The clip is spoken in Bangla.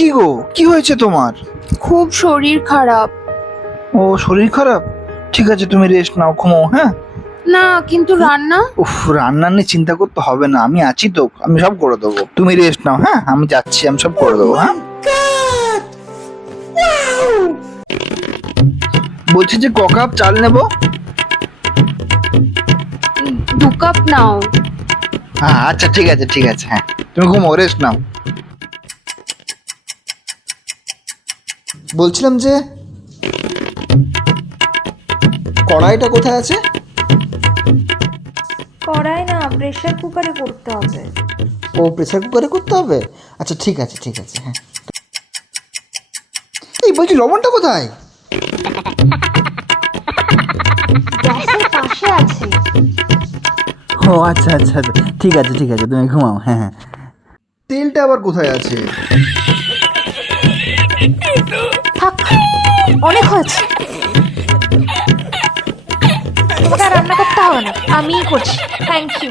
কি গো, কি হয়েছে তোমার? খুব শরীর খারাপ। ও, শরীর খারাপ? ঠিক আছে, তুমি রেস্ট নাও, ঘুমাও। হ্যাঁ। না কিন্তু রান্না। উফ, রান্না নিয়ে চিন্তা করতে হবে না, আমি আছি তো, আমি সব করে দেবো। তুমি রেস্ট নাও। হ্যাঁ, আমি যাচ্ছি, আমি সব করে দেবো। হ্যাঁ, বলছি যে ক কাপ চাল নেবো? 2 কাপ নাও। হ্যাঁ, আচ্ছা, ঠিক আছে, ঠিক আছে। হ্যাঁ, তুমি ঘুমাও, রেস্ট নাও। বলছিলাম যে কড়াইটা কোথায় আছে? কড়াই না, প্রেসার কুকারে করতে হবে। ও, প্রেসার কুকারে করতে হবে। আচ্ছা, ঠিক আছে, ঠিক আছে। হ্যাঁ, এই বলছি লবণটা কোথায়? গ্যাসের পাশে আছে। ও আচ্ছা আচ্ছা আচ্ছা, ঠিক আছে, ঠিক আছে, তুমি ঘুমাও। হ্যাঁ হ্যাঁ। তেলটা আবার কোথায় আছে? থাক, অনেক হয়েছে। তোমাকে আর রান্না করতে হবে না, আমিই করছি। Thank you.